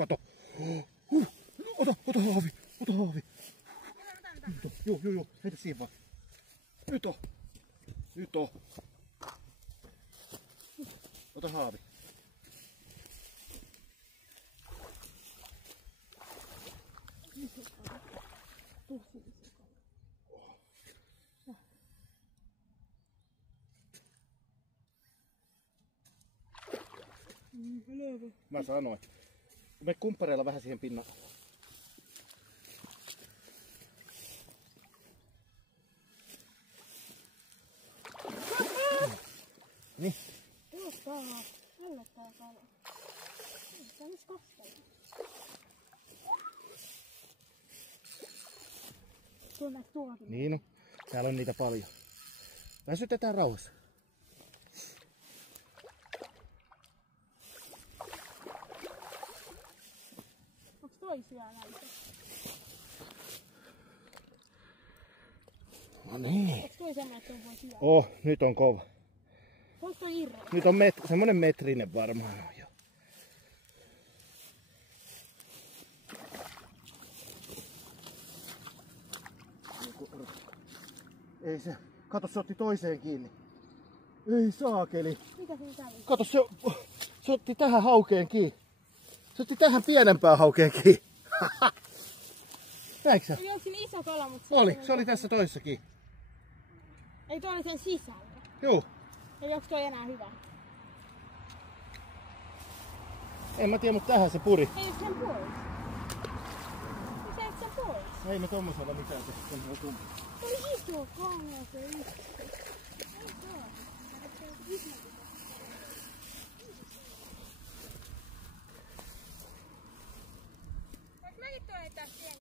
kato. Ota haavi, ota haavi. Joo, heitä siihen vaan. Nyt on. Ota haavi. Mä sanoin. Me kumppareilla vähän siihen pinnalle. Niin. Hallottaa kala. Tää on kastella. Niin on. Täällä on niitä paljon. Väsytetään rauhassa. Onks toisia näitä? No niin. Onks toi semmoinen, että on voi syödä? Nyt on kova. Onks toi irre? Nyt on semmonen metrinen varmaan on jo. Ei se. Kato, se otti toiseen kiinni. Ei saakeli. Mitä siinä kävi? Kato, se otti tähän haukeen kiinni. Se otti tähän pienempään haukeen kiinni. Näinkö sä? Oli siinä iso kala, mutta Se oli tässä toissakin. Ei toi oli sen sisällä. Juu. Ei onks toi enää hyvä? En mä tiedä, mutta tähän se puri. Ei sen pois. Ei sen pois. Ei me tommosella mitään tehdä. Oli iso kala se yksi. Ei saa. Mäkin tuon ei tää pieni.